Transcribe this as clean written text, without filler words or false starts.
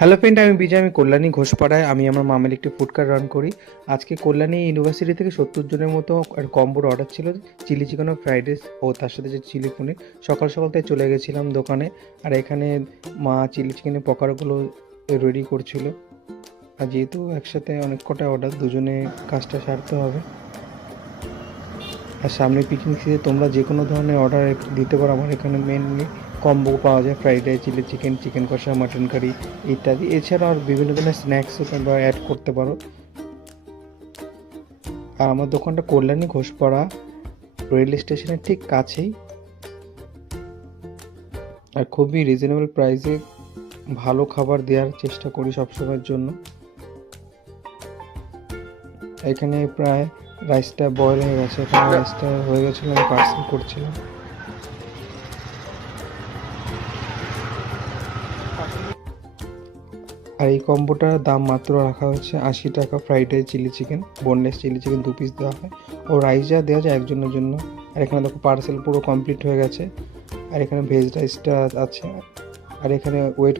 Hello friend, আমি বিজয়। আমি কল্যাণী ঘোষপাড়ায় আমার মামের একটি ফুড কার্ট রান করি। আজকে কল্যাণী ইউনিভার্সিটি থেকে 70 জনের মতো কম্বোর অর্ডার ছিল, চিলি চিকেন ও ফ্রাইড রাইস ও তার সাথে যে চিলি পনির। সকাল সকাল তাই চলে গেছিলাম দোকানে। আর এখানে মা চিলি চিকেনের পকোড়াগুলো রেডি করছিল। আর যেহেতু একসাথে অনেক কটা অর্ডার, দুজনে কাজটা সারতে হবে। আর সামনে পিকনিক সিজনে তোমরা যে কোনো ধরনের অর্ডার দিতে পারো। আমার এখানে মেনলি কম্বো পাওয়া যায়, fried rice, chilli chicken, chicken কষা, মাটন কারি ইত্যাদি। এছাড়াও আর বিভিন্ন ধরনের স্ন্যাক্সও তোমরা অ্যাড করতে পারো। আর আমার দোকানটা কল্যাণী ঘোষপাড়া রেল স্টেশনের ঠিক কাছেই। আর খুবই রিজনেবল প্রাইসে ভালো খাবার দেওয়ার চেষ্টা করি সবসময়ের জন্য। এখানে প্রায় রাইসটা বয়েল হয়ে গেছে, এখানে রাইসটা হয়ে গেছিলো, আমি পার্সেল করছিলাম। আর এই কম্বোটার দাম মাত্র রাখা হচ্ছে 80 টাকা। Fried rice, chilli chicken, boneless chilli chicken 2 piece দেওয়া হয়, ও রাইস যা দেওয়া যায় একজনের জন্য। আর এখানে দেখো পার্সেল পুরো কমপ্লিট হয়ে গেছে। আর এখানে ভেজ রাইসটা আছে। আর এখানে ওয়েট